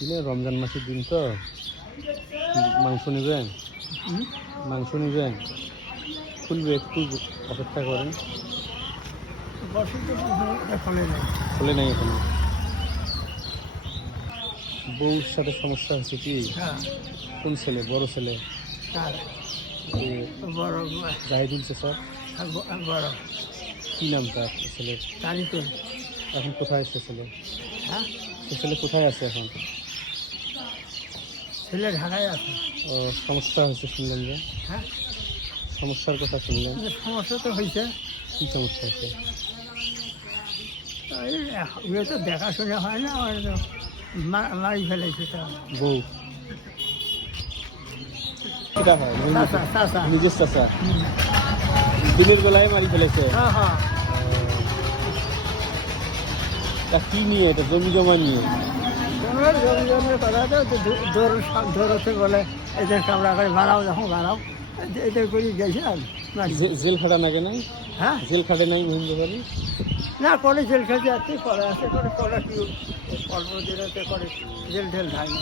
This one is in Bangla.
রমজান মাসের দিন তো মাংস নেবেন, মাংস নেবেন, খুলবে, একটু অপেক্ষা করেন। খোলে নাই এখনো। বউর সাথে সমস্যা হচ্ছে কি? কোন ছেলে? বড় ছেলে জাহিদুল স্যার। কি নাম তার ছেলের? এখন কোথায় আছে ছেলে? সে ছেলে কোথায় আছে এখন? ছেলে ঢাকায় আছে। ও, সমস্যা হয়েছে শুনলাম যে। সমস্যার কথা শুনলাম। সমস্যা তো হয়েছে। কি সমস্যা হয়েছে? ওই তো দেখাশোনা হয় না, মারি ফেলেছে তা। বউ এটা হয় নিজের চাষা দিনের বেলায় মারি ফেলেছে। তা কি নিয়ে? এটা জমি জমা নিয়ে? জমির কথা তো দৌড়তে বলে এদের কামড়া করে বাড়াও, যখন বাড়াও এদের করি গেছে। আর জেল খাটা না কেন? জেল খাটে নাই মহেন্দ্র বাড়ি? না, করে জেল খেতে আসছে, করে আসছে, করে কি অল্প দিনতে করে জেল ঢেল খায়নি।